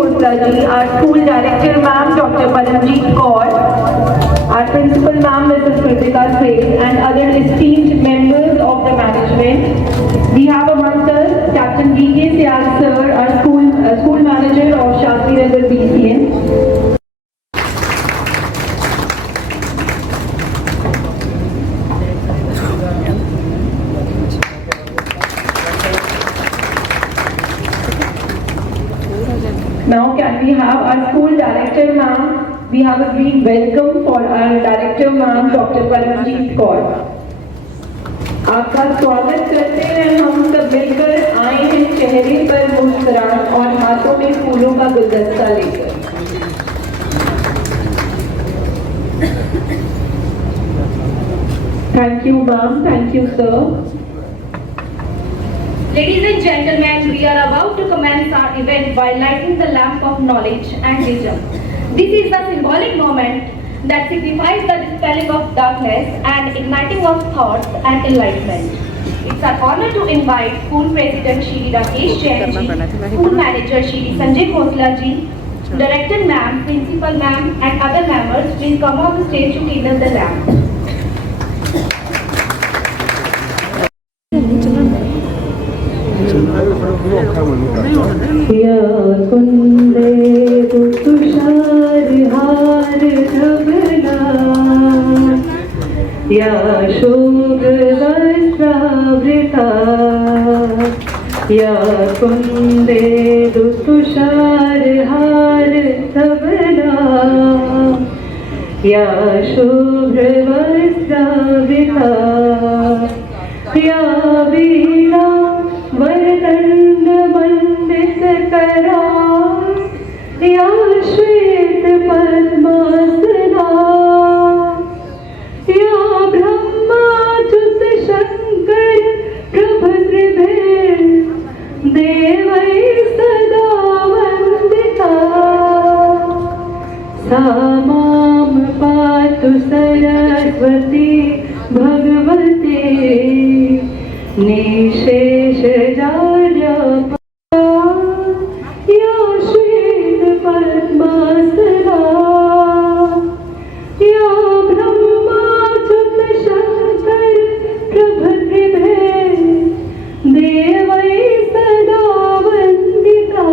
Khosla ji, our school director ma'am Dr. Paramjeet Kaur, our principal ma'am Mrs. Kritika Singh, and other esteemed members of the management. We have amongst us Captain V.K. Syal sir, our school manager of Shastri Nagar PCN. Now can we have our school director ma'am? We have a great welcome for our director ma'am Dr. Paramjeet Kaur. आपका स्वागत करते हैं हम सब मिलकर आए हैं चेहरे पर मुस्कुराहट और हाथों में फूलों का गुलदस्ता लेकर। Thank you ma'am, thank you sir. Ladies and gentlemen, we are about to commence our event by lighting the lamp of knowledge and wisdom. This is the symbolic moment that signifies the dispelling of darkness and igniting of thoughts and enlightenment. It's our honor to invite School President Shri Rakesh Jain ji, School Manager Shri Sanjay Khosla ji, Director ma'am, Principal ma'am and other members. Please come on the stage to kindle the lamp. या कुंदे तुषार हार धवला या शुभ वस्त्रावृता या कुंदे तुषार हार धवला या शुभ वस्त्रावृता या वीणा वरदंड वंदित करा या श्वेत पद्मासना या ब्रह्माच्युत शंकर प्रभृतिभे देवै सदा वंदिता सा मां पातु सरस्वती भगवती निशेष जाड्या या श्वेत पद्मासना या ब्रह्माच्युत शंकर प्रभृतिभे देवै सदा Vandita.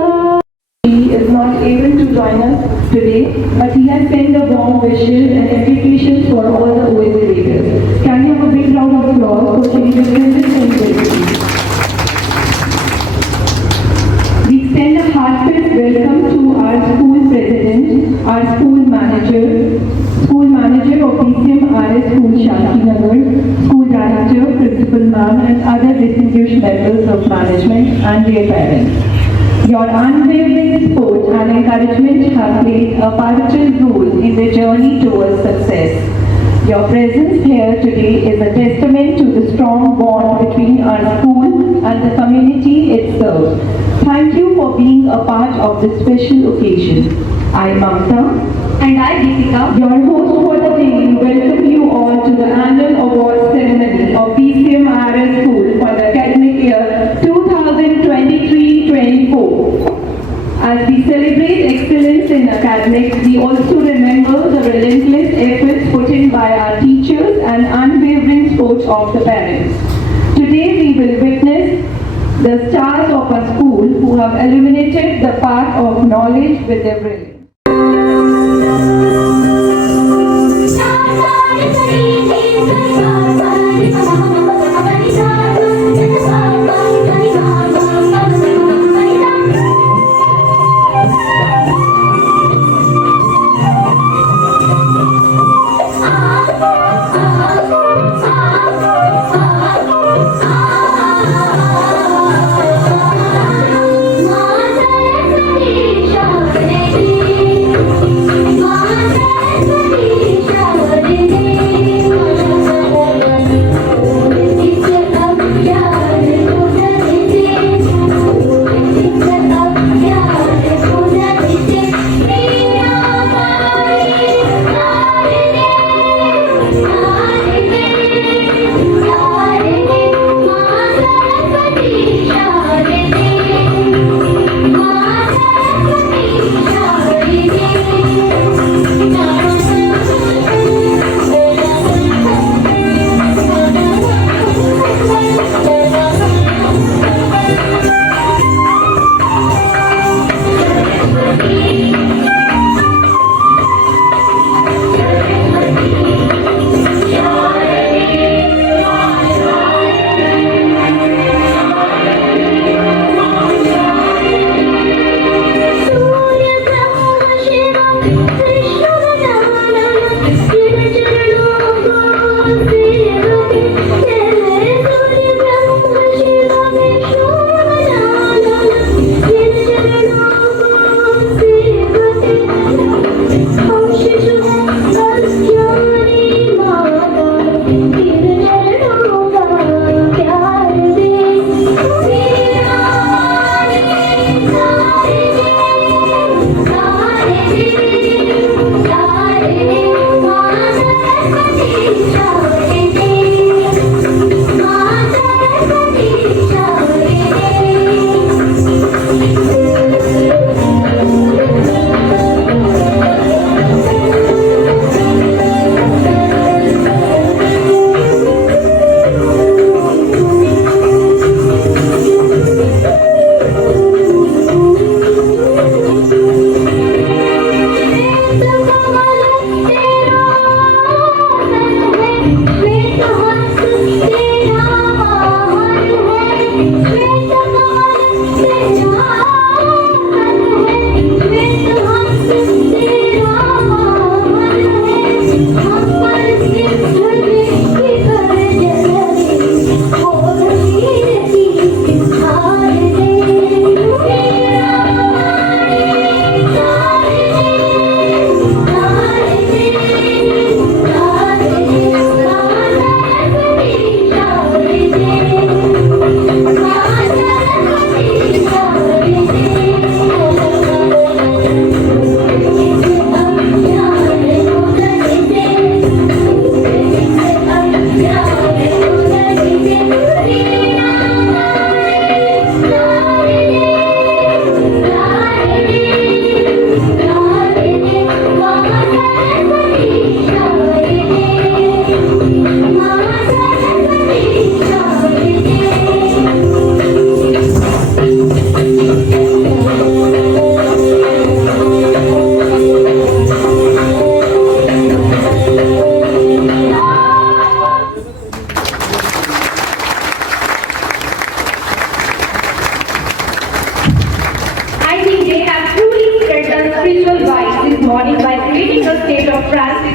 He is not able to join us today, but he has sent a warm wishes and appreciations for all the OSA leaders. Can you have a big round of applause for Shri Jitendra Singh ji? We extend a heartfelt welcome to our school president, our school manager of PCM RS School Shastri Nagar, school director, principal ma'am, and other distinguished members of management and their parents. Your unwavering support and encouragement have played a pivotal role in the journey towards success. Your presence here today is a testament to the strong bond between our school and the community it serves. Thank you for being a part of this special occasion. I, Mamta, And I, Deepika, your host for the day, welcome you all to the annual awards ceremony of PCM RS School for the academic year 2023-24. As we celebrate excellence in academics, we also remember the relentless efforts put in by our teachers and unwavering support of the parents. Today we will witness the stars of our school who have illuminated the path of knowledge with their brilliance. Thank you.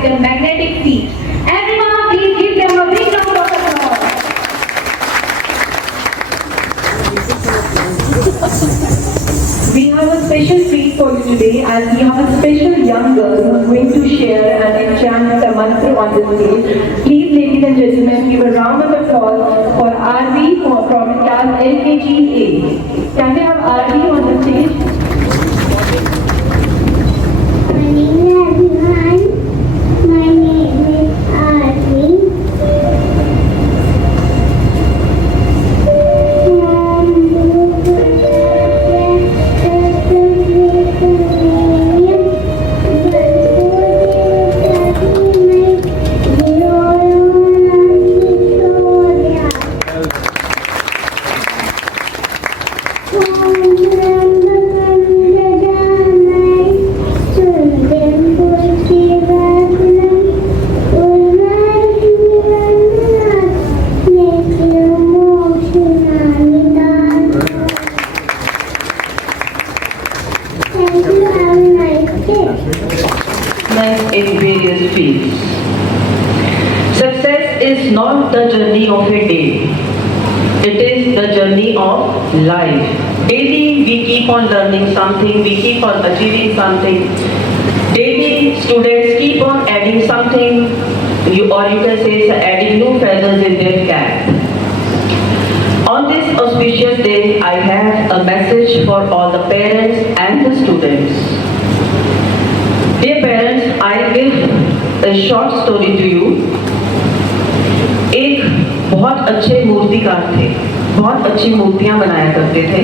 with their magnetic feet. Everyone, please give them a big round of applause. We have a special treat for you today, as we have a special young girl who is going to share and enchant the mantra on this stage. Please, ladies and gentlemen, give a round of applause for RV from class LKG A. Can we have RV on the stage? My name is Arvi. In various fields. Success is not the journey of a day. It is the journey of life. Daily we keep on learning something, we keep on achieving something. Daily students keep on adding something, or you can say adding new feathers in their cap. On this auspicious day, I have a message for all the parents and the students. Dear parents, I give a short story to you. एक बहुत अच्छे मूर्तिकार थे, बहुत अच्छी मूर्तियां बनाया करते थे।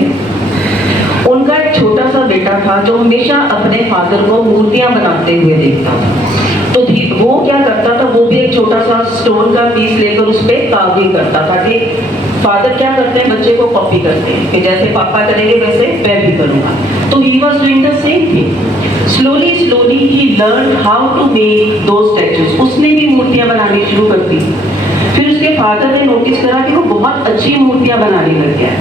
उनका एक छोटा सा बेटा था जो हमेशा अपने फादर को मूर्तियां बनाते हुए देखता था। तो वो क्या करता था, वो भी एक छोटा सा स्टोन का पीस लेकर उस पर कागजी करता था कि फादर क्या करते हैं, बच्चे को कॉपी करते हैं कि जैसे पापा करेंगे वैसे मैं भी करूंगा। तो he was doing the same thing. Slowly he learn how to make दो स्टैचूज। उसने भी मूर्तियां बनानी शुरू कर दी। फिर उसके फादर ने नोटिस करा कि वो बहुत अच्छी मूर्तियां बनाने लग गया।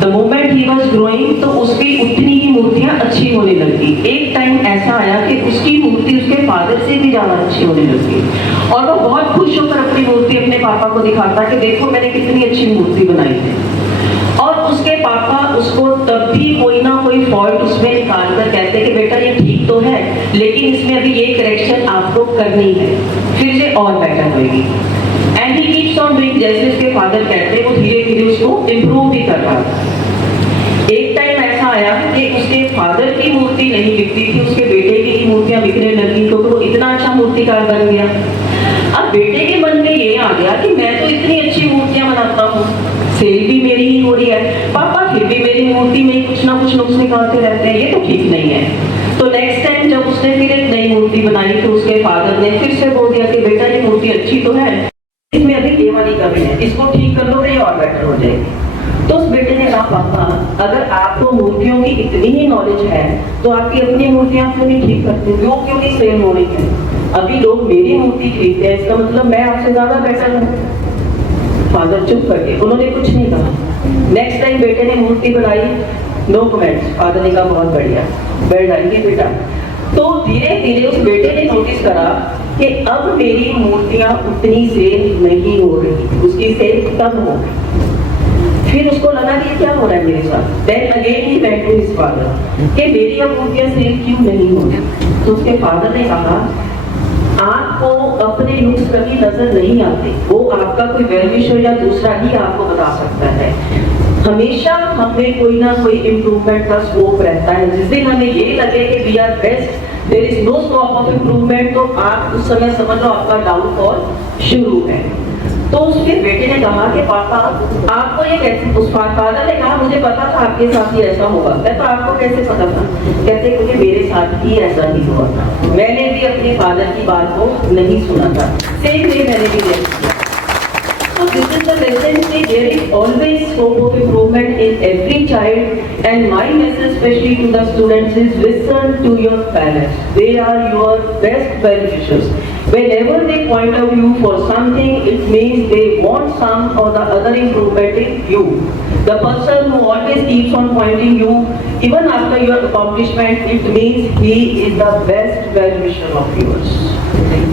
The moment he was growing, तो उसकी उतनी ही मूर्तियां अच्छी होने लगी। एक टाइम ऐसा आया कि उसकी मूर्ति उसके फादर से भी ज्यादा अच्छी होने लगी और वो बहुत खुश होकर अपनी मूर्ति अपने पापा को दिखाता कि देखो मैंने कितनी अच्छी मूर्ति बनाई है। और उसके पापा उसको तब भी कोई ना कोई फॉल्ट उसमें निकाल कर कहते कि बेटा ये ठीक तो है, लेकिन इसमें अभी ये करेक्शन आपको करनी है, फिर से और बेटर होगी। And he keeps on doing, जैसे उसके फादर कहते वो धीरे धीरे उसको इम्प्रूव भी कर रहा था। एक टाइम ऐसा आया कि उसके फादर की मूर्ति नहीं बिकती थी, उसके बेटे की मूर्तियां बिकने लगी, क्योंकि वो इतना अच्छा मूर्तिकार बन गया। अब बेटे के मन में ये आ गया कि मैं तो इतनी अच्छी मूर्तियां बनाता हूँ, सेल भी मेरी ही हो रही है, पापा फिर भी मेरी मूर्ति में कुछ ना कुछ नुक्स निकालते रहते हैं, ये तो ठीक नहीं है। तो नेक्स्ट टाइम जब उसने फिर एक नई मूर्ति बनाई तो उसके फादर ने फिर से बोल दिया कि बेटा ये मूर्ति अच्छी तो है, इसमें अभी ये वाली कमी है, इसको ठीक कर लो तो ये और बेटर हो जाएगी। तो उस बेटे ने कहा पापा अगर आपको मूर्तियों की इतनी ही नॉलेज है तो आपकी अपनी मूर्तियां क्यों नहीं ठीक करते, वो क्यों नहीं सेल हो रही है? अभी लोग मेरी मूर्ति खरीदते हैं, इसका मतलब मैं आपसे ज्यादा बेटर हूँ। फादर चुप कर गए, उन्होंने कुछ नहीं कहा। नेक्स्ट टाइम बेटे ने मूर्ति बनाई, नो कमेंट्स। फादर ने कहा बहुत बढ़िया, बैठ जाएंगे बेटा। तो धीरे धीरे उस बेटे ने नोटिस करा कि अब मेरी मूर्तियां उतनी सेल नहीं हो रही, उसकी सेल कम हो गई। फिर उसको लगा कि क्या हो रहा है मेरे साथ। Then again he went to his father कि मेरी अब मूर्तियां सेल क्यों नहीं हो रही। तो उसके फादर ने कहा आपको अपने लुक्स कभी नजर नहीं आते, वो आपका कोई वेलविशर या दूसरा ही आपको बता सकता है। हमेशा हमें कोई ना कोई इम्प्रूवमेंट का स्कोप रहता है। जिस दिन हमें ये लगे कि we are best, there is no scope of improvement, तो आप उस समय समझ लो आपका डाउनफॉल शुरू है। तो उसके बेटे ने कहा कि पापा आपको ये कैसे, उस फादर ने कहा मुझे पता था आपके साथ ही ऐसा होगा। तो आपको कैसे पता था? कहते क्योंकि मेरे साथ ही ऐसा ही हुआ था, मैंने भी अपने फादर की बात को नहीं सुना था, सेम वे मैंने भी नहीं किया। So this is the lesson that there is always scope of improvement in every child, and my message especially to the students is listen to your parents. They are your best well-wishers. Whenever they point a view for something, it means they want some or the other improvement in you. The person who always keeps on pointing you, even after your accomplishment, it means he is the best well-wisher of yours.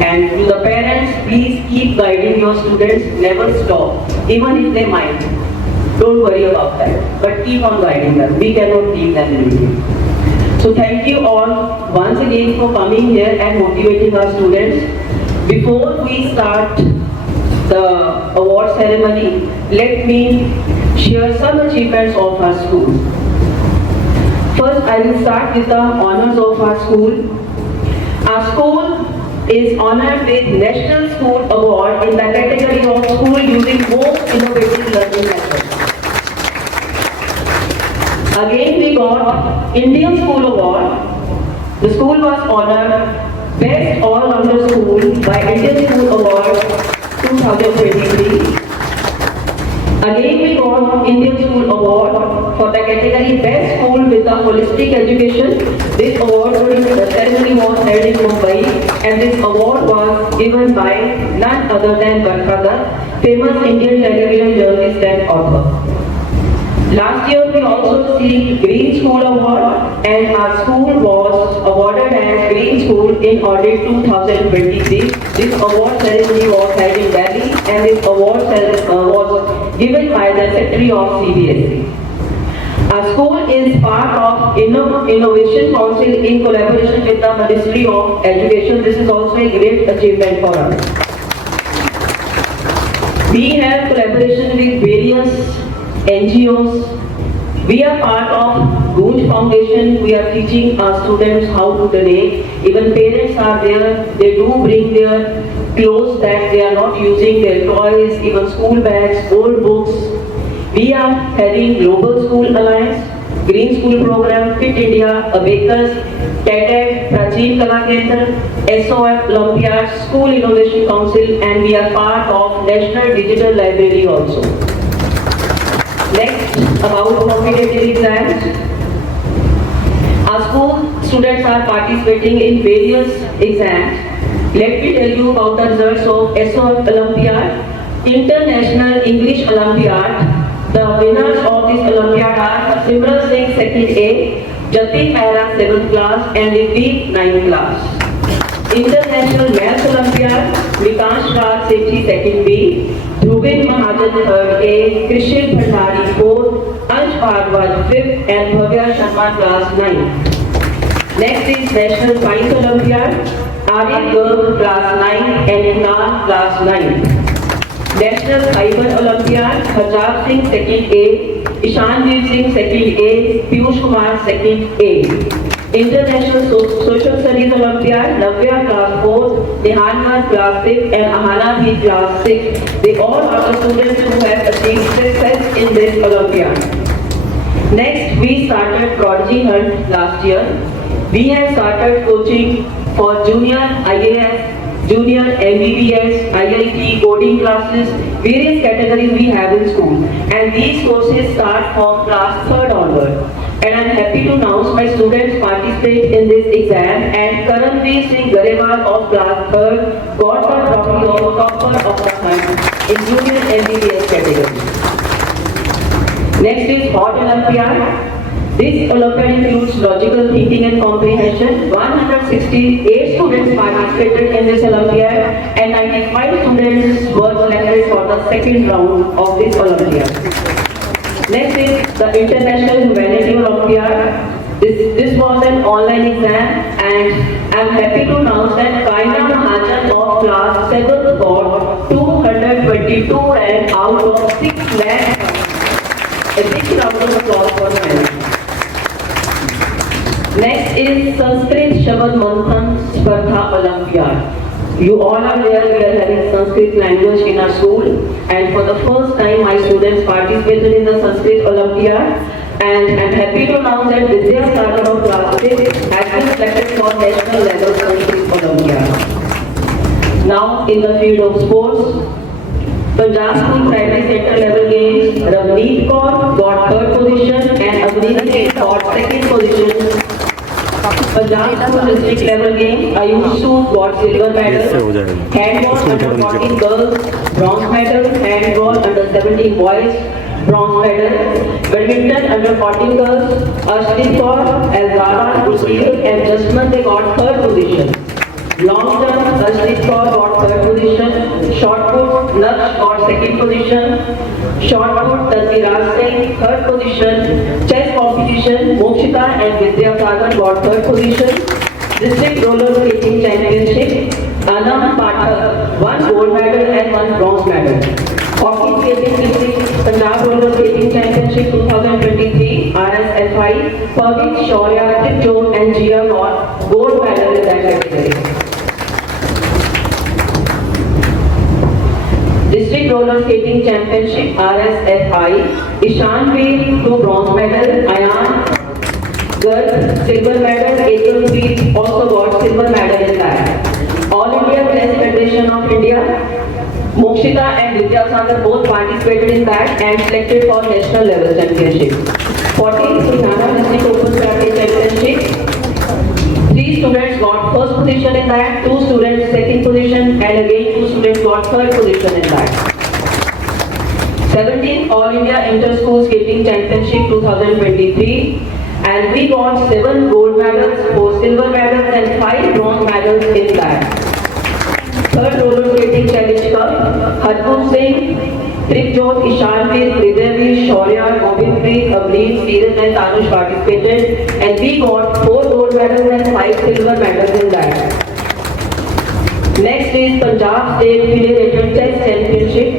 And to the parents, please keep guiding your students, never stop, even if they might. Don't worry about that, but keep on guiding them. We cannot leave them in between. So thank you all once again for coming here and motivating our students. Before we start the award ceremony, let me share some achievements of our school. First, I will start with the honors of our school. Our school is honored with National School Award in the category of school using most innovative learning methods. Again, we got Indian School Award. The school was honored Best All-Rounder School by Indian School Award 2023. Again, we got Indian School Award for the category Best School with a Holistic Education. This award during the ceremony was held in Mumbai, and this award was given by none other than Barkada, famous Indian television journalist and author. Last year, we also received Green School Award, and our school was awarded as Green School in Audit 2023. This award ceremony was held in Delhi, and this award was given by the Secretary of CBSE. Our school is part of Innovation Council in collaboration with the Ministry of Education. This is also a great achievement for us. We have collaboration with various NGOs. We are part of Goonj Foundation. We are teaching our students how to donate. Even parents are there. They do bring their clothes that they are not using, their toys, even school bags, old books. We are having Global School Alliance, Green School Program, Fit India, Abacus, TEDx, Prachin Kala Kendra, SOF Olympiad, School Innovation Council, and we are part of National Digital Library also. Next, about competitive exams. Our school students are participating in various exams. Let me tell you about the results of SOF Olympiad, International English Olympiad. The winners of this Olympiad are Simran Singh 2nd A, Jati Mehra 7th class, and Nidhi 9th class. International Maths Olympiad, Vikas Raj Sethi 2nd B, Dhruvin Mahajan 3rd A, Krishil Bhandari 4th, Ansh Bhagwat 5th, and Bhavya Sharma class 9th. Next is National Science Olympiad, Arif Garg class 9 and Kunal class 9. National Cyber Olympiad, Harjab Singh 2nd A, Ishanveer Singh 2nd A, Piyush Kumar 2nd A. International Social Studies Olympiad, Navya class 4th, Nihanwar class 6th, and Ahana B class 6th. They all are the students who have achieved success in this Olympiad. Next, we started Prodigy Hunt last year. We have started coaching for junior IAS, junior MBBS, IIT, coding classes, various categories we have in school. And these courses start from class 3rd onward. And I am happy to announce my students participate in this exam, and Karanveer Singh Garewal of class 3rd got the trophy of topper of the hunt in junior MBBS category. Next is Hot Olympiad. This Olympiad includes logical thinking and comprehension. 168 students participated in this Olympiad, and 95 students were selected for the second round of this Olympiad. Next is the International Humanity Olympiad. This was an online exam, and I am happy to announce that Kaina Mahajan of class 7th got 222 rank out of 6 lakh. A big round of applause for her. Next is Sanskrit Shabad Manthan Spardha Olympiad. You all are there, we are having Sanskrit language in our school, and for the first time my students participated in the Sanskrit Olympiad, and I am happy to announce that Vidya Sagar of class 6 has been selected for national level Sanskrit Olympiad. Now in the field of sports, Punjab School Primary Center level games, Ravneet Kaur got 3rd position and Abhinay got 2nd position. Punjab School District level games, Ayush Sood got silver medal. Handball under 14 girls, bronze medal. Handball under 17 boys, bronze medal. Badminton under 14 girls, Ashleep Kaur, Elzara, Gurpreet and Jasmine, they got 3rd position. Long jump, Harshdeep Kaur got third position. Shot put, Naksh got second position. Shot put, Tanviraj Singh, third position. Chess competition, Mokshita and Vidya Sagar got third position. District roller skating championship, Anam Pathak, 1 gold medal and 1 bronze medal. Hockey skating district, Punjab roller skating championship 2023, RSFI, Pavit, Shaurya, Tipjot and Jia got gold medal in that category. District roller skating championship, RSFI, Ishan Veer, 2 bronze medal, Ayan Garg, silver medal, Ekam Veer also got silver medal in that. All India Chess Federation of India, Mokshita and Vidya Sagar both participated in that and selected for national level championship. 14th Ludhiana District Open Karate Championship, 3 students got first position in that, 2 students second position and again 2 students got third position in that. 17th All India Inter-School Skating Championship 2023 and we got 7 gold medals, 4 silver medals and 5 bronze medals in that. Third roller skating challenge cup, Harpoon Singh, Tripjot, Ishan Veer, Hridayaveer, Shaurya, Govinpreet, Ableen, Siran and Tanush participated and we got 4 gold medals and 5 silver medals in that. Next is Punjab State Federated Chess Championship.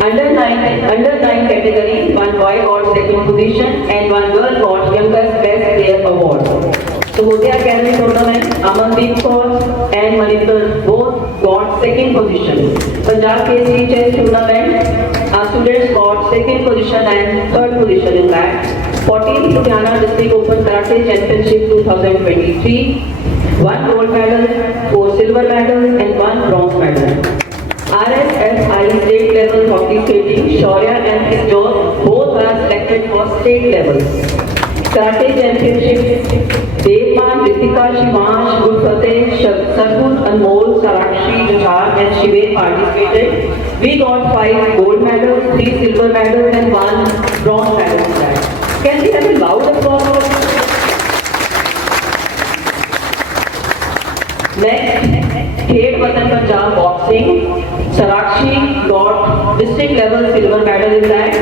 Under 9 category, 1 boy got second position and 1 girl got youngest best player award. So Bhotia Academy tournament, Amandeep Kaur and Maninder both got second position. Punjab KC Chess tournament, our students got second position and third position in that. 14th Ludhiana District Open Karate Championship 2023, 1 gold medal, 4 silver medals and 1 bronze medal. RSFI state level hockey skating, Shaurya and Tipjot both are selected for state level. Karate Championship, Devman, Ritika, Shivansh, Gurfateh, Sargun, Anmol, Sarakshi, Juchar and Shive participated. We got 5 gold medals, 3 silver medals and 1 bronze medal in that. Can we have a loud applause for this? Next, Khed Watan Punjab Boxing, Sarakshi got district level silver medal in that.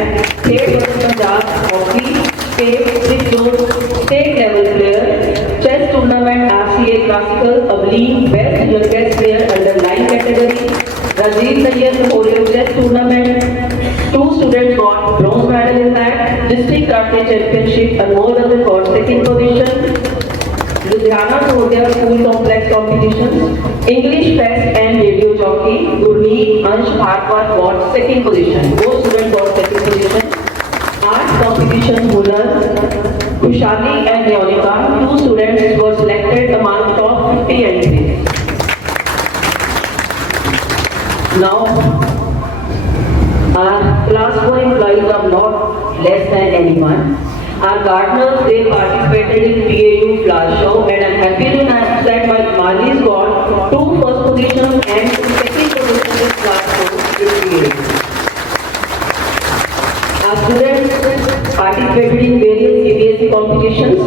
Khed Watan Punjab Hockey, Tripjot, state level player. Chess tournament RCA Classical, Ableen, best youngest player under 9 category. Rajiv Nayyar Memorial Chess Tournament, 2 students got bronze medal in that. District Karate Championship, Anmol Rajan got second position. Ludhiana Sodia School Complex Competitions, English Fest and Radio Jockey, Gurmeet, Ansh Bhargava got second position. Both students got second position. Art competition Hunar, Kushali and Leonica, 2 students were selected among top 50 entries. Now, our class 4 employees are not less than anyone. Our gardeners, they participated in PAU Flower Show and I'm happy to announce that my Malis got 2 first positions and 2 second positions in Flower Show in PAU. Our students participated in various CBSE competitions,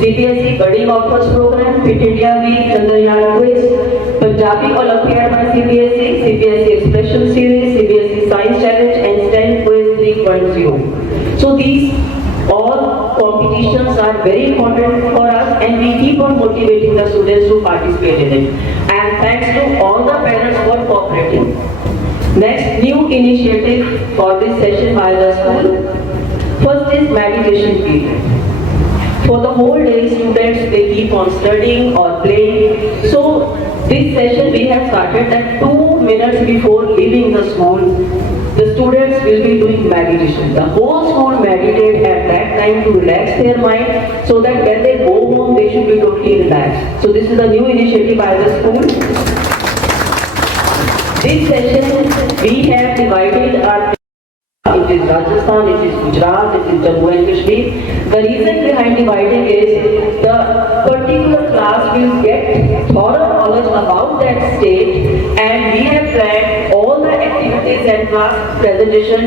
CBSE Budding Authors Program, Fit India Week, Chandrayaan Quiz, Punjabi Olympiad by CBSE, CBSE Expression Series, CBSE Science Challenge and STEM Quiz 3.0. So these all competitions are very important for us and we keep on motivating the students to participate in it. And thanks to all the parents for cooperating. Next new initiative for this session by the school. First is meditation period. For the whole day students they keep on studying or playing. So this session we have started that 2 minutes before leaving the school. The students will be doing meditation. The whole school meditate at that time to relax their mind so that when they go home they should be totally relaxed. So this is a new initiative by the school. This session we have divided our it is Rajasthan, it is Gujarat, it is Jammu and Kashmir. The reason behind dividing is the particular class will get thorough knowledge about that state and we have planned all the activities and class presentation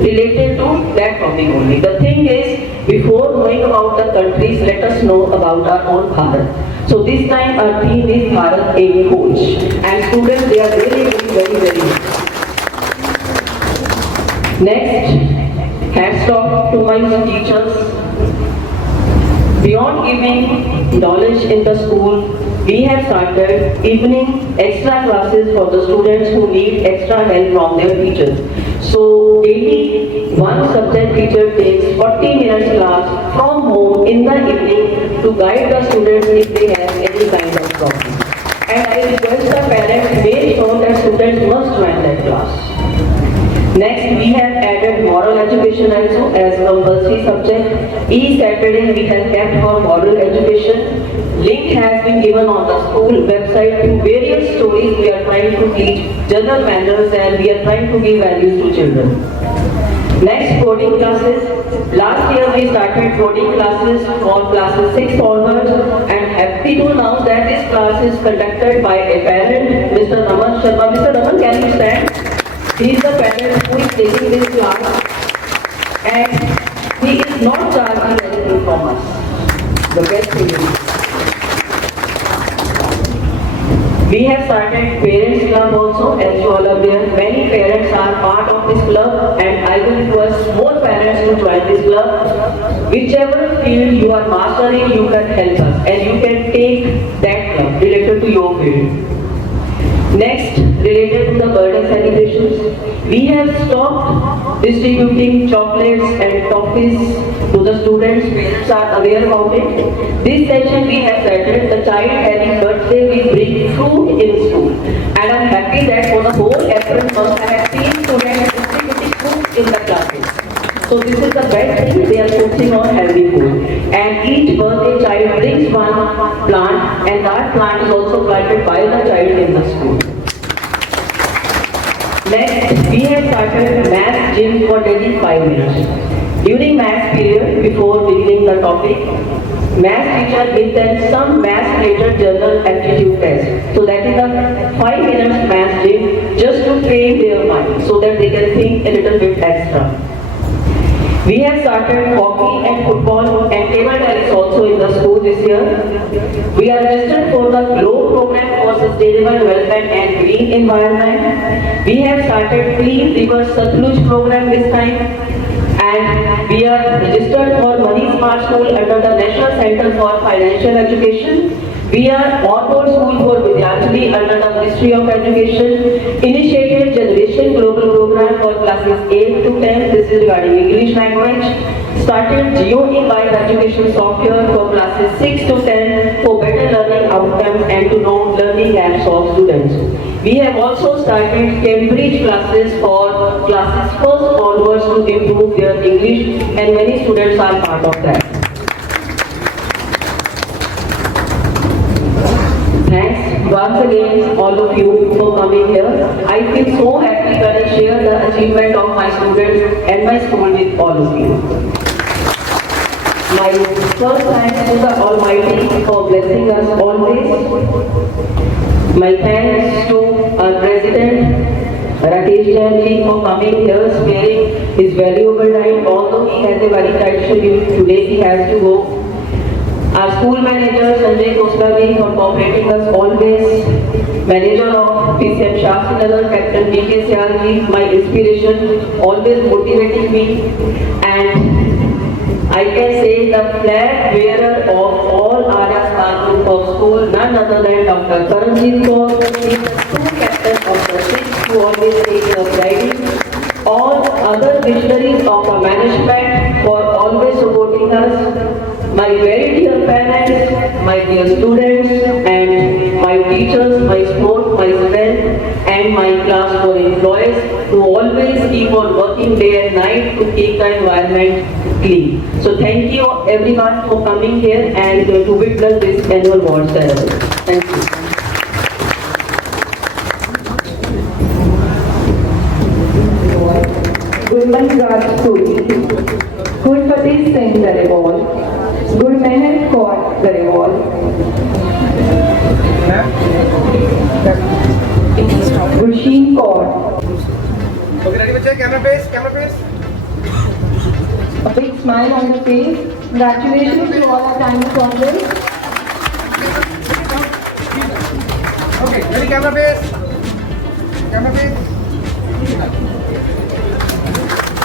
related to that topic only. The thing is, before knowing about the countries, let us know about our own Bharat. So this time our theme is Bharat Ek Coach, and students, they are really doing very well. Next, hats off to my teachers. Beyond giving knowledge in the school, we have started evening extra classes for the students who need extra help from their teachers. So daily, one subject teacher takes 40 minutes class from home in the evening to guide the students if they have any kind of problem. And I request the parents make sure that students must join that class. Next, we have added moral education also as compulsory subject. Each Saturday we have kept for moral education. Link has been given on the school website to various stories we are trying to teach general manners, and we are trying to give values to children. Next, coding classes. Last year we started coding classes for classes 6 onwards, and happy to announce that this class is conducted by a parent, Mr. Raman Sharma. Mr. Raman, can you stand? He is the parent who is taking this class, and he is not charging anything from us. The best thing is, we have started parents club also, as you all are aware. Many parents are part of this club, and I will request more parents to join this club. Whichever field you are mastering, you can help us, and you can take that club related to your field. Next, related to the birthday celebrations, we have stopped distributing chocolates and toffees to the students. Parents are aware about it. This session we have started, the child having birthday, we bring fruit in school. And I am happy that for the whole April month I have seen students distributing fruit in the classes. So this is the best thing, they are focusing on healthy food. And each birthday child brings one plant, and that plant is also planted by the child in the school. Next, we have started math gym for daily 5 minutes. During math period, before beginning the topic, math teacher gives them some math-related general aptitude test. So that is a 5 minutes math gym just to train their mind so that they can think a little bit extra. We have started hockey and football and table tennis also in the school this year. We are registered for the GLOW program for sustainable development and green environment. We have started Clean River Satluj program this time. And we are registered for Money Smart School under the National Center for Financial Education. We are on-board school for Vidyarthini under the Ministry of Education. Initiated Generation Global Program for classes 8 to 10. This is regarding English language. Started GeoE Guide Education Software for classes 6 to 10 for better learning outcomes and to know learning gaps of students. We have also started Cambridge classes for classes 1st onwards to improve their English, and many students are part of that. Thanks once again all of you for coming here. I feel so happy when I share the achievement of my students and my school with all of you. My first thanks to the Almighty for blessing us always. My thanks to our President Rakesh Jain ji for coming here, sparing his valuable time. Although he has a very tight schedule, today he has to go. Our school manager Sanjay Khosla ji for cooperating us always. Manager of PCM Shastinagar, Captain D.K. Syal ji, my inspiration, always motivating me. And I can say the flag bearer of all Arya Star Group of School, none other than Dr. Karanjit Kaur, he is the true captain of the ship who always take the guiding. All other visionaries of the management for always supporting us. My very dear parents, my dear students, and my teachers, my sport, my friends, and my class 4 employees who always keep on working day and night to keep the environment clean. So thank you everyone for coming here and to witness this annual award ceremony. Thank you. Women's Guard School. Gurpati Singh the reward. Gurmeher Kaur the reward. Gursheen Kaur. Okay, ready, bache? Camera face, camera face. A big smile on your face. Congratulations to all our tiny convents. Okay, ready, camera face. Camera face.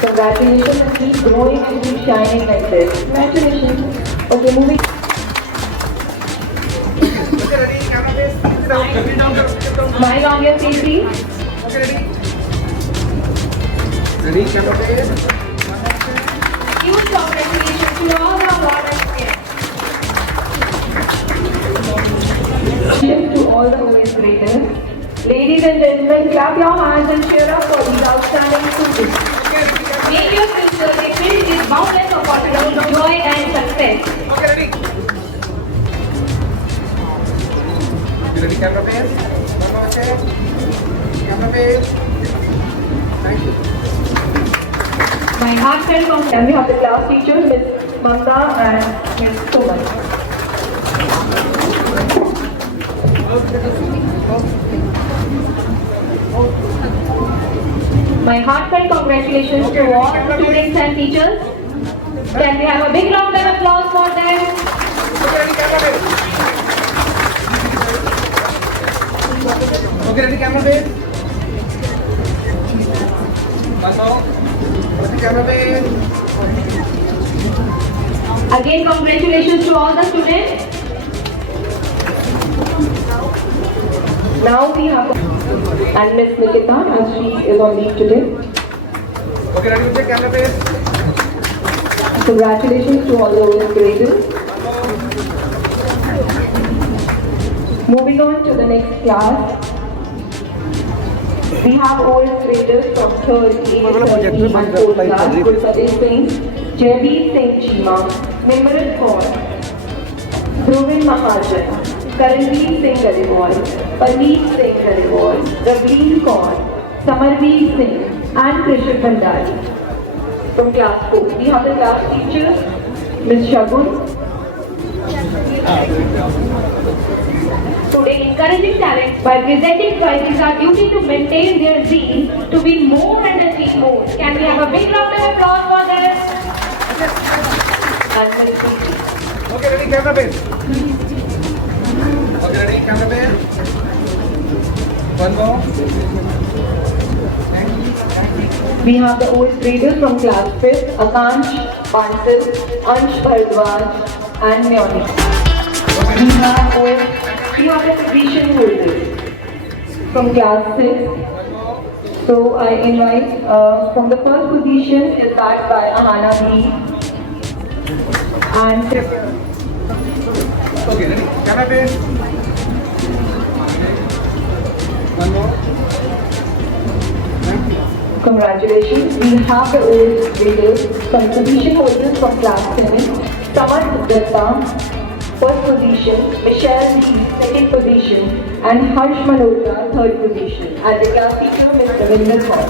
Congratulations and keep growing and keep shining like this. Congratulations. Okay, moving. Okay, ready, camera face. Sit down, sit down, sit down. Smile on your face, please. Okay, ready. Ready, camera face. Huge congratulations to all the awarded students. To all the OS graders. Ladies and gentlemen, clap your hands and cheer up for these outstanding students. Make your future be filled with boundless opportunity, joy and success. Okay, ready. You ready, camera face? Okay. Camera face. Thank you. My heartfelt compliment. And we have the class teachers, Ms. Mamta and Ms. Suman. My heartfelt congratulations to all students and teachers. Can we have a big round of applause for them? Okay, ready, camera face. Okay, ready, camera face. One more. Ready, camera face. Again, congratulations to all the students. Now we have and Ms. Nikita as she is on leave today. Okay, ready, check camera face. Congratulations to all those graders. Moving on to the next class. We have old graders from 3rd, 8th, 7th and 4th class. Gurpate Singh, Jaideep Singh Chima, Nimrat Kaur, Dhruvin Mahajan, Karanveer Singh Garewal, Parneet Singh Garewal, Raveen Kaur, Samarveer Singh and Krishna Bhandari. From class 4, we have the class teachers, Ms. Shagun. Today, encouraging talents by presenting prizes our duty to maintain their zeal to win more and achieve more. Can we have a big round of applause for them? And Ms. Preeti. Okay, ready, camera face. Okay, ready, camera face. One more. We have the old graders from class 5th, Akansh, Bansal, Ansh Bhardwaj and Meoni. We have the position holders from class 6. So I invite from the first position is backed by Ahana B. And Okay, ready, camera face. One more. congratulations. We have the old graders from position holders from class 7, Samarth Datta, first position, Michelle D, second position, and Harsh Malhotra, third position. And the class teacher, Mr. Ravinder Kaur.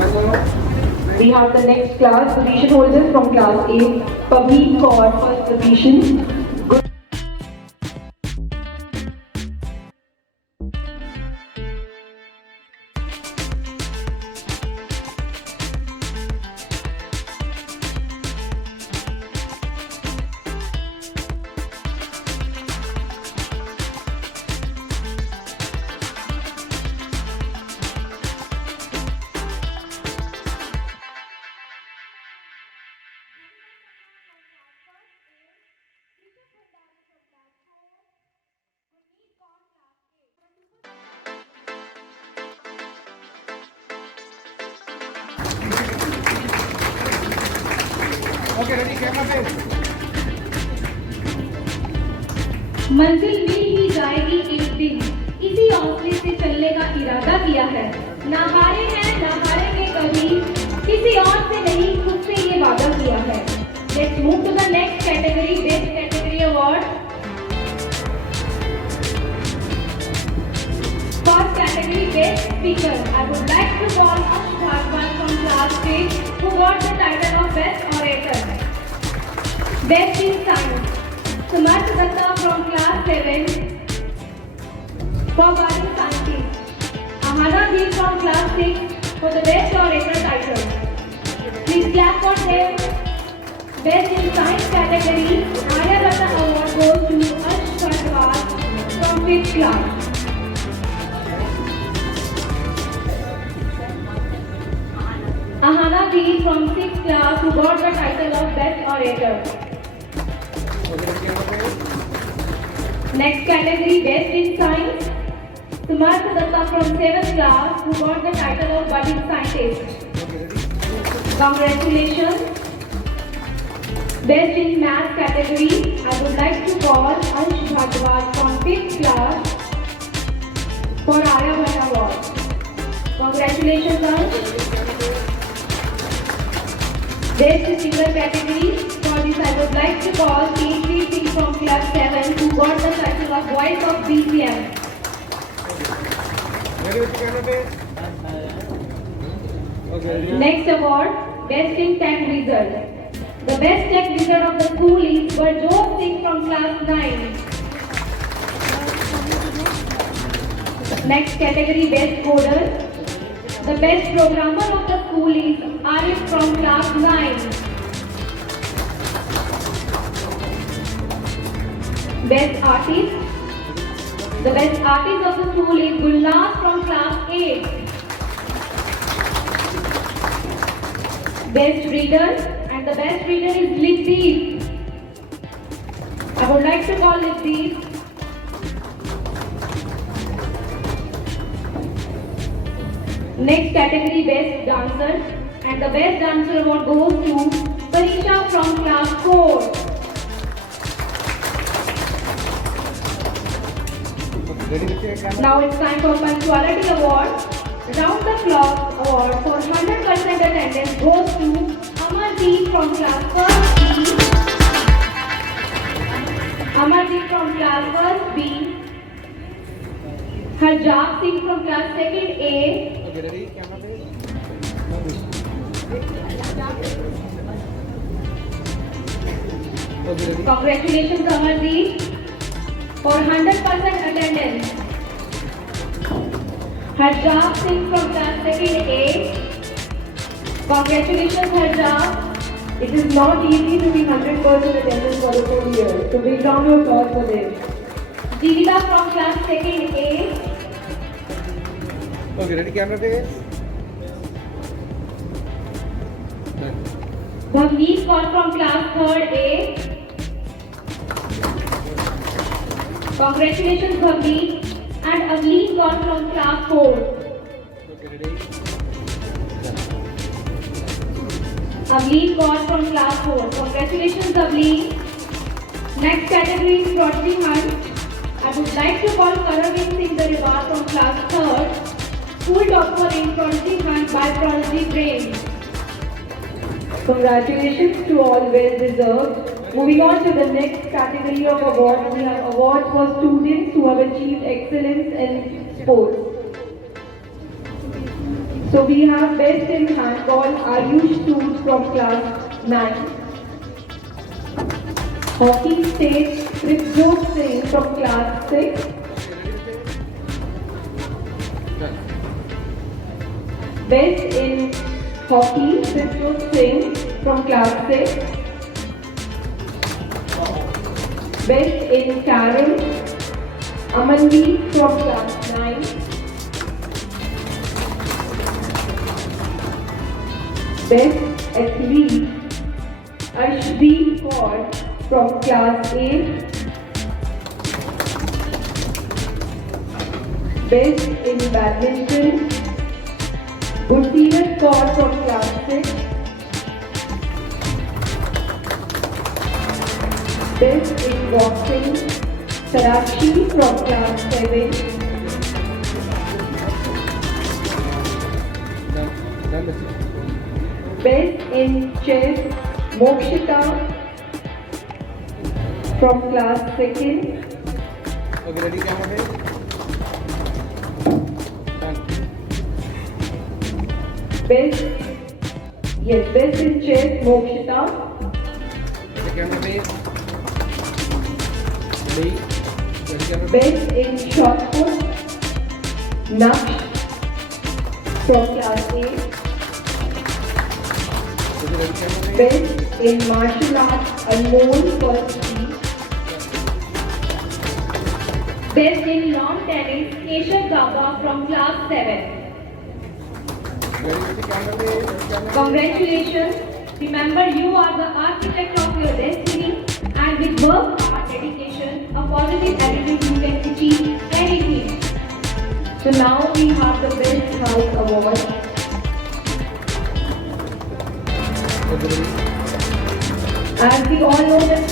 One more. We have the next class position holders from class 8, Pavleen Kaur, first position. Okay, ready, camera face. मंजिल मिल ही जाएगी एक दिन, इसी हौसले से चलने का इरादा किया है। ना हारे हैं, ना हारेंगे कभी, किसी और से नहीं खुद से ये वादा किया है। Let's move to the next category, best category award. First category, best speaker. I would like to call Ash Bhagwan from class 8 who got the title of best orator. Best in science. Samarth Datta from class 7 for Bharat Scientist. Ahana B from class 6 for the best orator title. Please clap for them. Best in Science category, Aryabhata Award goes to Arsh Khatwal from 5th class. Ahana B from 6th class who got the title of Best Orator. Next category, Best in Science, Sumarth Datta from 7th class who got the title of Budding Scientist. Congratulations. Best in Math category, I would like to call Arsh Bhadwaj from 5th class for Aryabhata Award. Congratulations, Arsh. Best Singer category, for this I would like to call K.C. Singh from class 7 who got the title of Voice of BCM. Next award, Best in Tech Wizard. The best tech wizard of the school is Barjot Singh from class 9. Next category, Best Coder. The best programmer of the school is Arif from class 9. Best Artist. The best artist of the school is Gulnaz from class 8. Best Reader. And the best reader is Litdeep. I would like to call Litdeep. Next category, Best Dancer. And the Best Dancer award goes to Parisha from class 4. Now it's time for Punctuality Award. Round the clock award for 100% attendance goes to Amardeep from class 1st B. Amardeep from class 1st B. Harjap Singh from class 2nd A. Congratulations, Amardeep, for 100% attendance. Harjap Singh from class 2nd A. Congratulations, Harjap. It is not easy to be 100% attendance for the full year. So big round of applause for them. Jivita from class 2nd A. Okay, ready, camera face. Bhavneet Kaur from class 3rd A. Congratulations, Bhavneet. And Avleen Kaur from class 4. Okay, ready. Avleen Kaur from class 4. Congratulations, Avleen. Next category is Prodigy Hunt. I would like to call Karavin Singh Dariwal from class 3rd, school topper in Prodigy Hunt by Prodigy Brain. Congratulations to all, well deserved. Moving on to the next category of awards, we have awards for students who have achieved excellence in sports. So we have Best in Handball, Ayush Sood from class 9. Hockey State, Prithjot Singh from class 6. Best in Hockey, Prithjot Singh from class 6. Best in Carol, Amandeep from class 9. Best Athlete, Arshdeep Kaur from class 8. Best in Badminton, Gursirat Kaur from class 6. Best in Boxing, Sarakshi from class 7. Best in Chess, Mokshita from class 2nd. Okay, ready, camera face. Best in Chess, Mokshita. Okay, camera face. Ready, camera face. Best in Shot Put, Naksh from class 8. Okay, ready, camera, please. Best in martial arts, Anmol first. Best in lawn tennis, Keshav Gaba from class 7. Ready, ready, camera, please. Ready, camera. Congratulations. Remember, you are the architect of your destiny, and with work, hard dedication, a positive attitude, you can achieve anything. So now we have the Best House Award. Okay, ready. As we all know that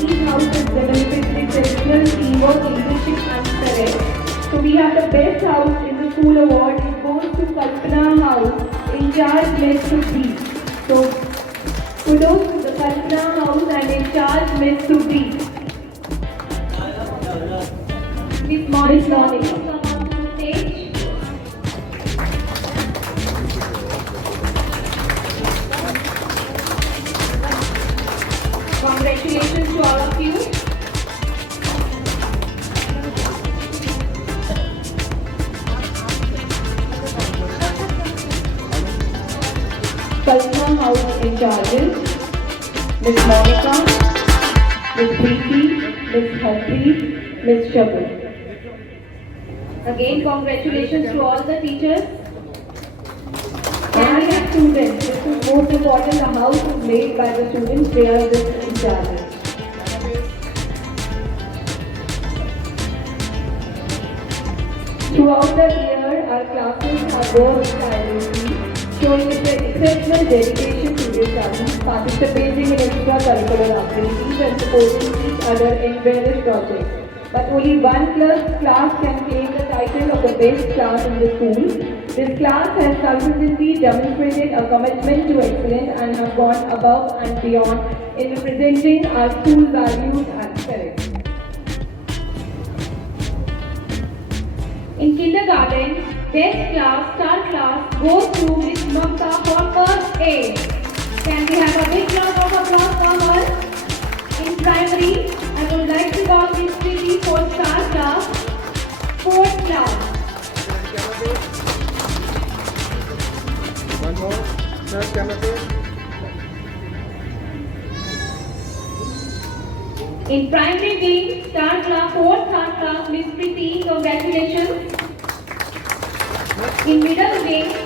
each house is developing exceptional teamwork, leadership and spirit. So we have the Best House in the School Award. It goes to Kalpana House in charge Miss Subhi. So kudos to the Kalpana House and in charge Miss Subhi. Miss Monica, Monica. please come on to the stage. Congratulations to all of you. Kalpana House in charges Miss Monica, Miss Preeti, Miss Harpreet, Miss Shabir. Again, congratulations to all the teachers. And the students. This is most important. The house is made by the students. They are the in charge. Throughout the year, our classes have worked tirelessly, showing exceptional dedication to their studies, participating in extracurricular activities and supporting each other in various projects. But only one class can claim the title of the best class in the school. This class has consistently demonstrated a commitment to excellence and have gone above and beyond in representing our school values and spirit. In kindergarten, best class, star class, goes to Miss Mamta for first A. Can we have a big round of applause for her? In primary, I would like to call Miss Preeti for star class, fourth class. Ready, camera, please. One more. Third camera, please. In primary B, star class, fourth star class, Miss Preeti, congratulations. In middle grade,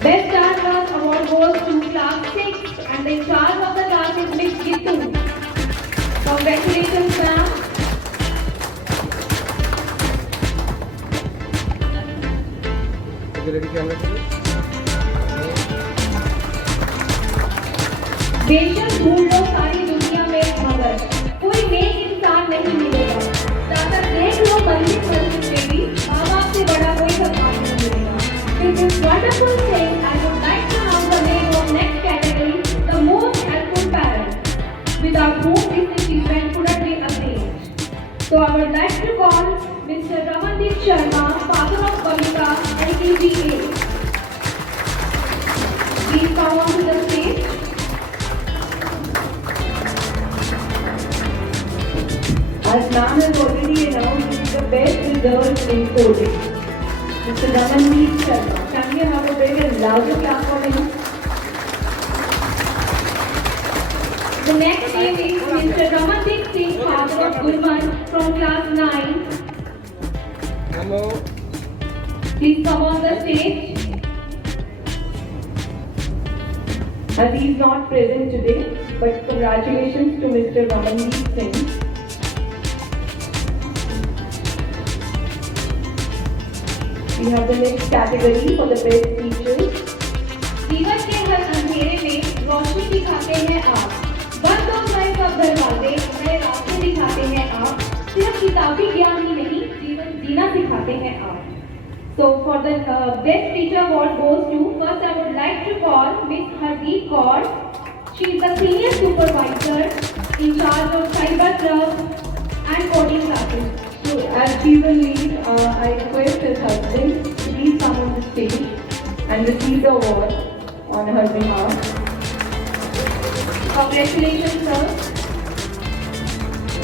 best star class award goes to class 6 and the charge of the class is Miss Gitu. Congratulations, ma'am. Okay, ready, camera, please. बेशक ढूंढ लो सारी दुनिया में मगर कोई नेक इंसान नहीं मिलेगा। दादा देख लो मंदिर मस्जिद में भी माँ बाप से बड़ा कोई सम्मान नहीं मिलेगा। With this wonderful thing, I would like to announce the name of next category, the most helpful parent, without whom this achievement couldn't be attained. So I would like to call Mr. Ramandeep Sharma, father of Balika, LKGA. Please come on to the stage. As ma'am has already announced, he is the best result in coding. Mr. Ramandeep Sharma. Can we have a big and louder clap for him? The next name is Mr. Ramandeep Singh, father of Gurman from class 9. One more. Please come on the stage. As he is not present today, but congratulations to Mr. Ramandeep Singh. We have the next category for the best teachers. जीवन के हर अंधेरे में रोशनी दिखाते हैं आप। बंद हो गए सब दरवाजे, नए रास्ते दिखाते हैं आप। सिर्फ किताबी ज्ञान ही नहीं, जीवन जीना सिखाते हैं आप। So for the best teacher award goes to, first I would like to call Miss Hardeep Kaur. She is the senior supervisor in charge of cyber club and coding classes. So as she will leave, I request his husband to please come on the stage and receive the award on her behalf. Congratulations, sir.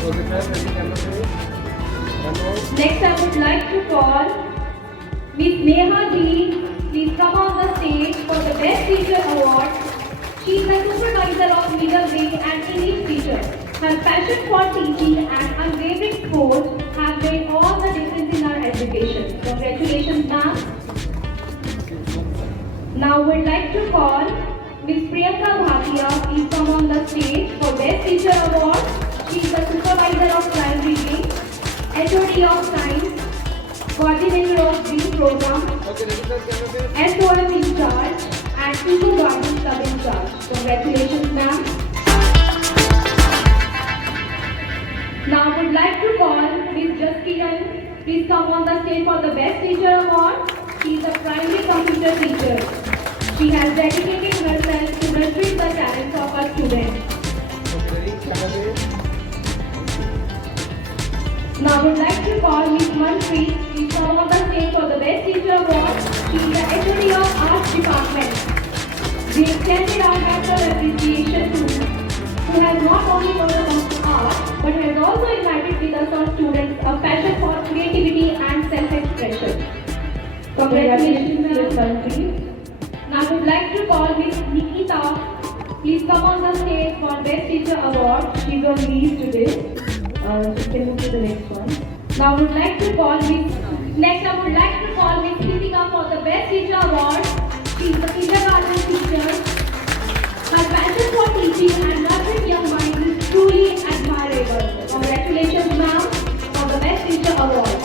Okay, sir. Ready, camera, please. One more. Next, I would like to call Miss Neha Ji please come on the stage for the Best Teacher Award. She is the supervisor of middle grade and English teacher. Her passion for teaching and unwavering support have made all the difference in our education. Congratulations, ma'am. Now we'd like to call Ms. Priyanka Bhatia. Please come on the stage for Best Teacher Award. She is the supervisor of primary reading, HOD of science, coordinator of dream program, Okay, ready sir, camera face. SOM in charge, and Tutu Garden sub in charge. Congratulations, ma'am. Now I would like to call Ms. Jaskiran. Please come on the stage for the Best Teacher Award. She is a primary computer teacher. She has dedicated herself to nurturing the talents of her students. Okay, ready, camera face. Now I would like to call Ms. Manpreet. Please come on the stage for the Best Teacher Award. She is the HOD of Arts Department. We extended our bachelor appreciation to who has not only known about art but has also ignited with us our students a passion for creativity and self-expression. Congratulations, Ms. Manpreet. Now I would like to call Ms. Nikita. Please come on the stage for Best Teacher Award. She is on leave today. She can move to the next one. Now I would like to call Ms. Next, I would like to call Ms. Kritika for the Best Teacher Award. She is a kindergarten teacher. Her passion for teaching and nurturing young minds is truly admirable. Congratulations, ma'am, for the Best Teacher Award.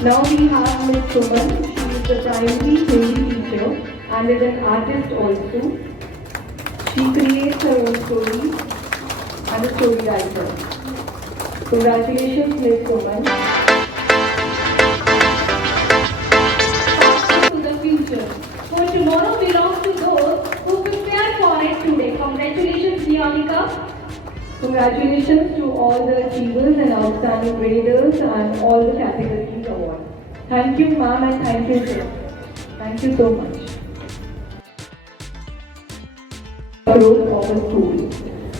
Now we have Ms. Suman. She is the primary Hindi teacher and is an artist also. She creates her own stories and a story writer. Congratulations, Ms. Suman. To the future. For tomorrow belongs to those who prepare for it today. Congratulations, Bionica. Congratulations to all the achievers and outstanding graders and all the categories award. Thank you, ma'am, and thank you, sir. Thank you so much. Growth of a school.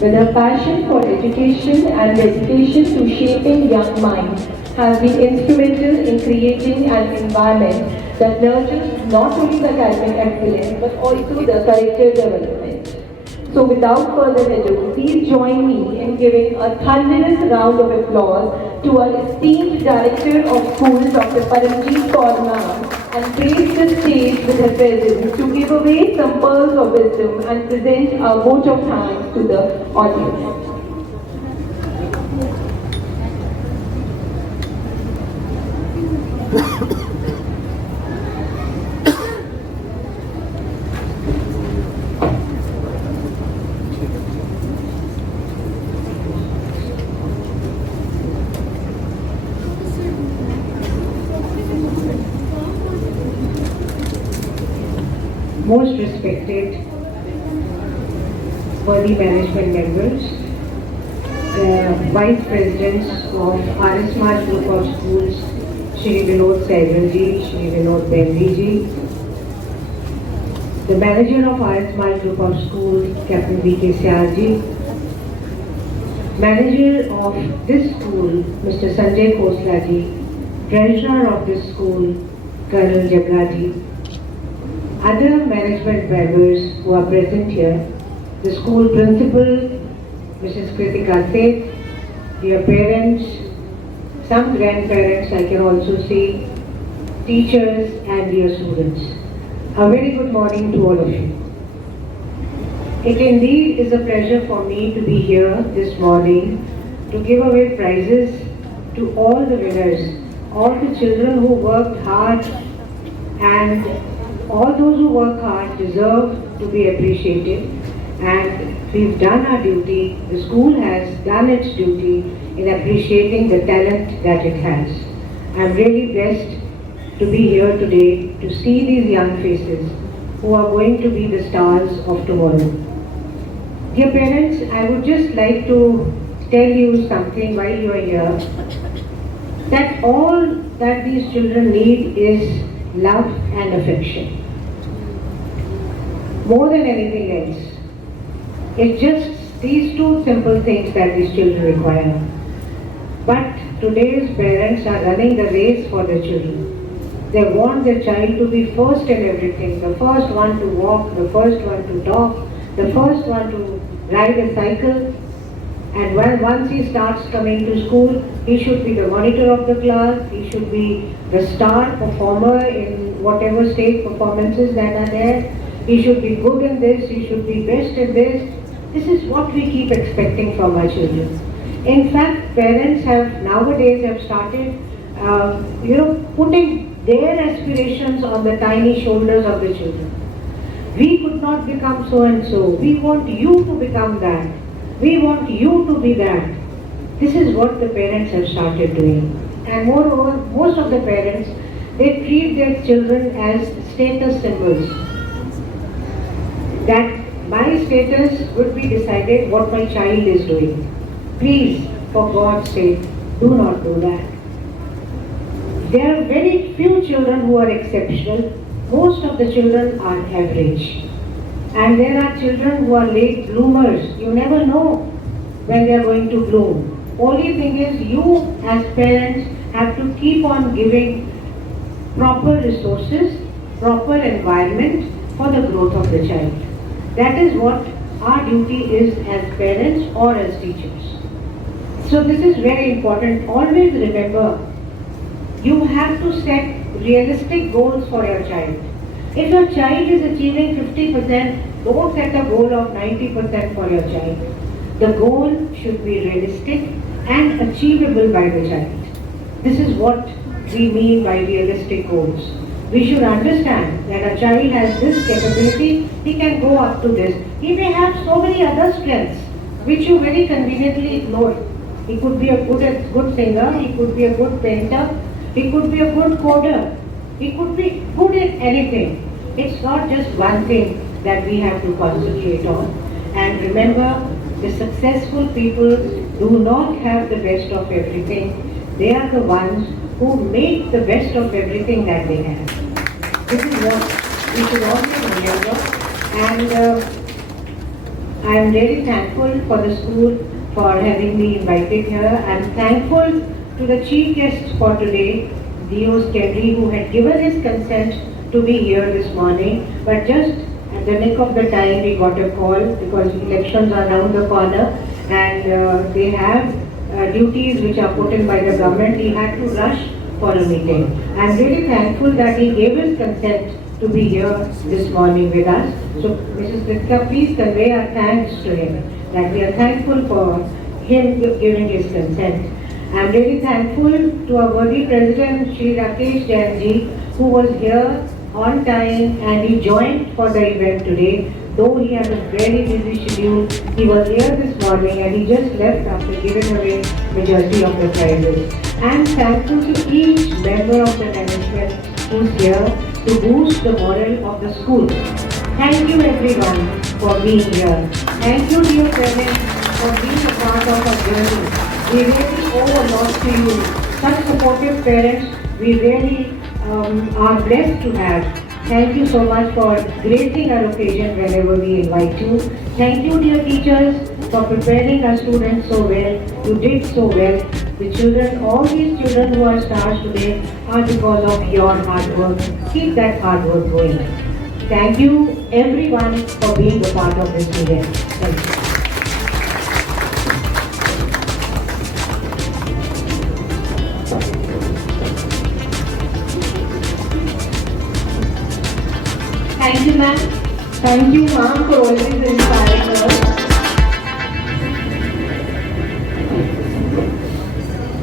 With a passion for education and dedication to shaping young minds has been instrumental in creating an environment that nurtures not only the academic excellence but also the character development. So without further ado, please join me in giving a thunderous round of applause to our esteemed Director of Schools, Dr. Paramjeet Kaur Ma'am, and grace the stage with her presence to give away some pearls of wisdom and present a vote of thanks to the audience. Most respected worthy management members, the Vice Presidents of RS Mart Group of Schools, Shri Vinod Sehgal ji, Shri Vinod Behri ji, the Manager of RS Mart Group of Schools, Captain V.K. Syal ji, Manager of this school, Mr. Sanjay Khosla ji, Treasurer of this school, Colonel Jagga ji, other management members who are present here, the school principal, Mrs. Kritika Seth, dear parents, some grandparents I can also see, teachers and dear students. A very good morning to all of you. It indeed is a pleasure for me to be here this morning to give away prizes to all the winners, all the children who worked hard, and all those who work hard deserve to be appreciated, and we've done our duty. The school has done its duty in appreciating the talent that it has. I'm really blessed to be here today to see these young faces who are going to be the stars of tomorrow. Dear parents, I would just like to tell you something while you are here, that all that these children need is love and affection. More than anything else, it's just these two simple things that these children require. But today's parents are running the race for their children. They want their child to be first in everything, the first one to walk, the first one to talk, the first one to ride a cycle. And once he starts coming to school, he should be the monitor of the class, he should be the star performer in whatever state performances that are there. He should be good in this, he should be best in this. This is what we keep expecting from our children. In fact, parents nowadays have started, putting their aspirations on the tiny shoulders of the children. We could not become so and so. We want you to become that. We want you to be that. This is what the parents have started doing. And moreover, most of the parents, they treat their children as status symbols. That my status would be decided what my child is doing. Please, for God's sake, do not do that. There are very few children who are exceptional. Most of the children are average. And there are children who are late bloomers. You never know when they are going to bloom. Only thing is, you as parents have to keep on giving proper resources, proper environment for the growth of the child. That is what our duty is as parents or as teachers. So this is very important. Always remember, you have to set realistic goals for your child. If your child is achieving 50%, don't set a goal of 90% for your child. The goal should be realistic and achievable by the child. This is what we mean by realistic goals. We should understand that a child has this capability, he can go up to this. He may have so many other strengths which you very conveniently ignore. He could be a good singer, he could be a good painter, he could be a good coder, he could be good in anything. It's not just one thing that we have to concentrate on. And remember, the successful people do not have the best of everything. They are the ones who make the best of everything that they have. This is what we should always remember. And I am very thankful for the school for having me invited here. I am thankful to the chief guest for today, Dios Kedri, who had given his consent to be here this morning. But just at the nick of the time, we got a call because elections are around the corner and they have duties which are put in by the government. He had to rush for a meeting. I am really thankful that he gave his consent to be here this morning with us. So, Mrs. Kritika, please convey our thanks to him, that we are thankful for him giving his consent. I am really thankful to our worthy President, Shri Rakesh Jain ji, who was here on time and he joined for the event today. Though he had a very busy schedule, he was here this morning and he just left after giving away majority of the prizes. I am thankful to each member of the management who's here to boost the morale of the school. Thank you everyone for being here. Thank you dear parents for being a part of our journey. We really owe a lot to you. Such supportive parents we really are blessed to have. Thank you so much for gracing our occasion whenever we invite you. Thank you dear teachers for preparing our students so well. You did so well. The children, all these children who are stars today are because of your hard work. Keep that hard work going. Thank you everyone for being a part of this event. Thank you. Thank you, ma'am. Thank you, ma'am, for always inspiring us.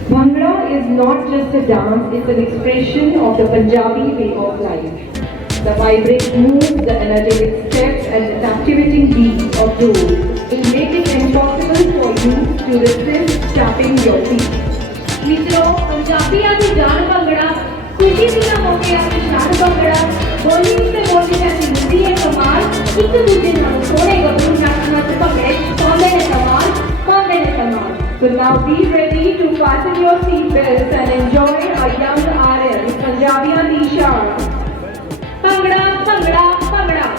Bhangra is not just a dance, it's an expression of the Punjabi way of life. The vibrant moves, the energetic steps and the captivating beats of those will make it impossible for you to resist tapping your feet. मित्रों, पंजाबियों की जान भंगड़ा, खुशी दिया मौके की शान भंगड़ा, बोली से बोली जैसी मिलती है कमाल, एक दूसरे नाल सोने गबरू नाच भंगड़े, पांदे ने कमाल, पांदे ने कमाल. So now be ready to fasten your seat belts and enjoy a young RL, Punjabiyan di Shaan. Bhangra, bhangra, bhangra.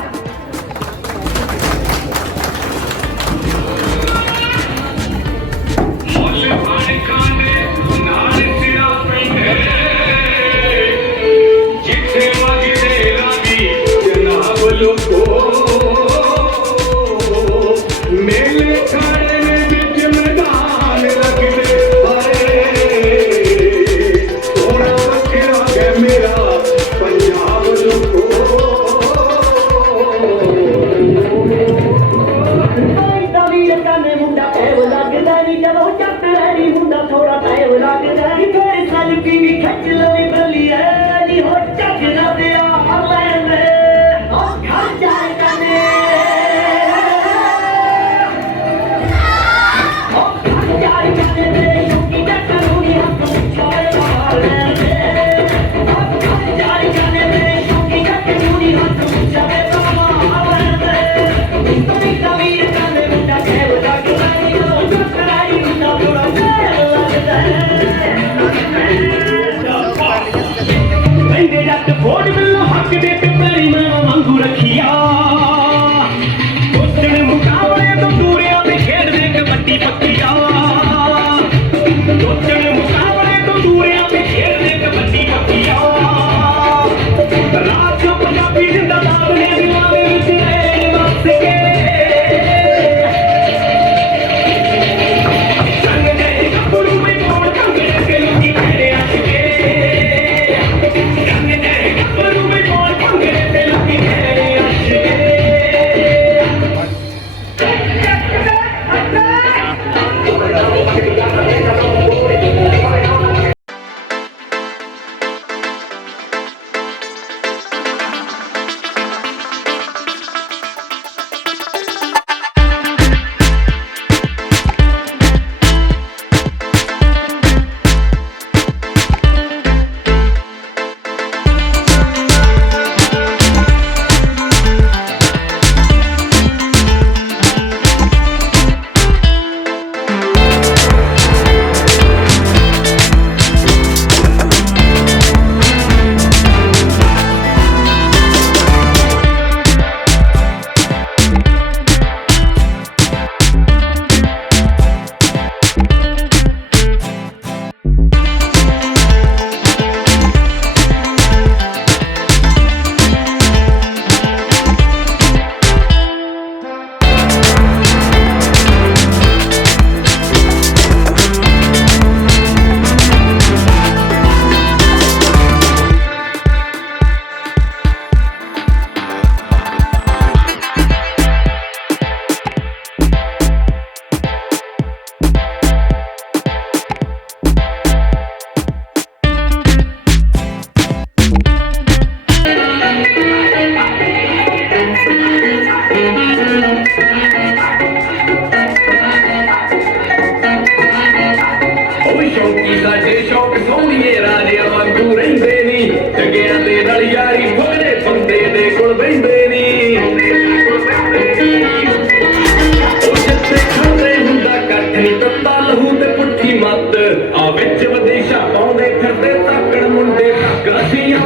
ਲੋਕੀ ਸਾਡੇ ਸ਼ੌਕ ਸੋਹਣੀਏ ਰਾਜਿਆਂ ਵਾਂਗੂ ਰਹਿੰਦੇ ਨੀ ਚੰਗਿਆਂ ਦੇ ਨਾਲ ਯਾਰੀ ਭੋਲੇ ਬੰਦੇ ਦੇ ਕੋਲ ਬਹਿੰਦੇ ਨੀ ਉਹ ਜਿੱਥੇ ਖਾਂਦੇ ਹੁੰਦਾ ਕੱਖ ਨੀ ਤੱਤਾ ਲਹੂ ਤੇ ਪੁੱਠੀ ਮੱਤ ਆ ਵਿੱਚ ਵਿਦੇਸ਼ਾਂ ਪਾਉਂਦੇ ਫਿਰਦੇ ਤਾਕੜ ਮੁੰਡੇ ਗਰਾਸੀਆਂ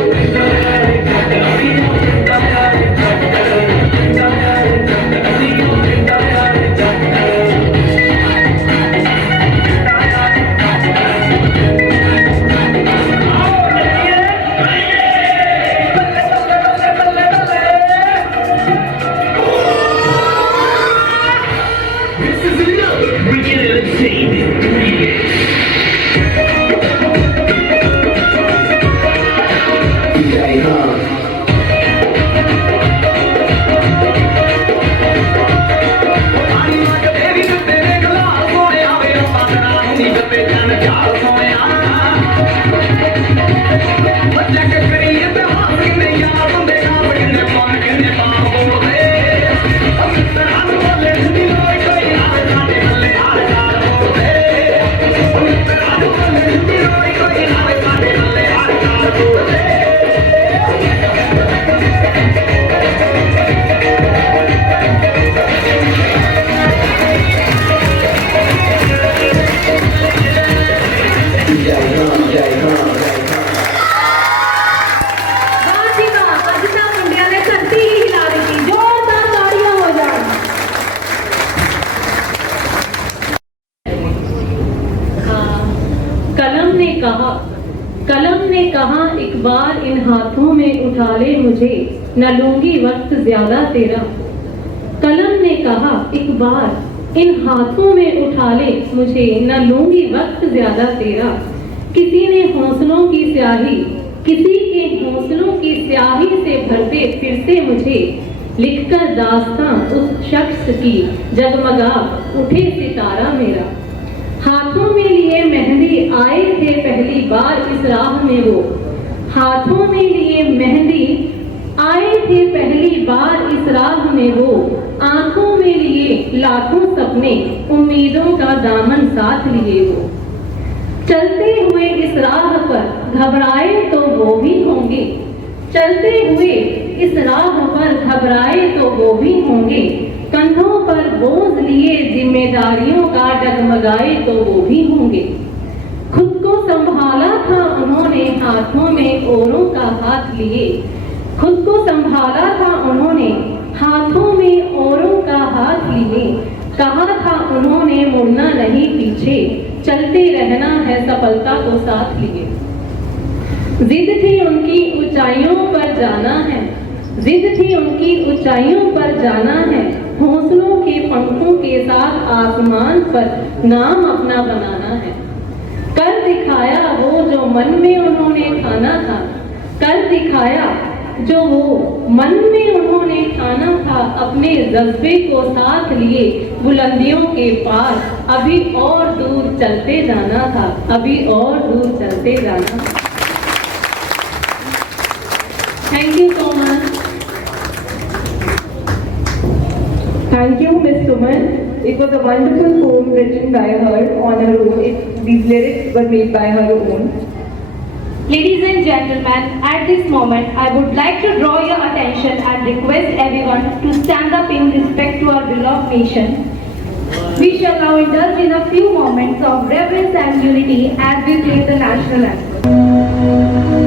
कलम ने कहा एक बार इन हाथों में उठा ले मुझे न लूंगी वक्त ज्यादा तेरा। कलम ने कहा एक बार इन हाथों में उठा ले मुझे न लूंगी वक्त ज्यादा तेरा। किसी ने हौसलों की स्याही किसी के हौसलों की स्याही से भरते फिर से मुझे लिखकर दास्तां उस शख्स की जगमगा उठे सितारा मेरा। हाथों में लिए मेहंदी आए थे पहली बार इस राह में वो। हाथों में लिए मेहंदी आए थे पहली बार इस राह में वो। आंखों में लिए लाखों सपने उम्मीदों का दामन साथ लिए वो। चलते हुए इस राह पर घबराए तो वो भी होंगे। चलते हुए इस राह पर घबराए तो वो भी होंगे। कंधों पर बोझ लिए जिम्मेदारियों का डगमगाए तो वो भी होंगे। खुद को संभाला था उन्होंने हाथों में औरों का हाथ लिए। खुद को संभाला था उन्होंने हाथों में औरों का हाथ लिए। कहा था उन्होंने मुड़ना नहीं पीछे चलते रहना है सफलता को साथ लिए। जिद थी उनकी ऊंचाइयों पर जाना है। जिद थी उनकी ऊंचाइयों पर जाना है। हौसलों के पंखों के साथ आसमान पर नाम अपना बनाना है। कर दिखाया वो जो मन में उन्होंने ठाना था। कर दिखाया जो वो मन में उन्होंने ठाना था। अपने जज्बे को साथ लिए बुलंदियों के पार अभी और दूर चलते जाना था। अभी और दूर चलते जाना। Thank you so much. Thank you, Ms. Suman. It was a wonderful poem written by her on her own. These lyrics were made by her own. Ladies and gentlemen, at this moment, I would like to draw your attention and request everyone to stand up in respect to our beloved nation. We shall now indulge in a few moments of reverence and unity as we play the national anthem.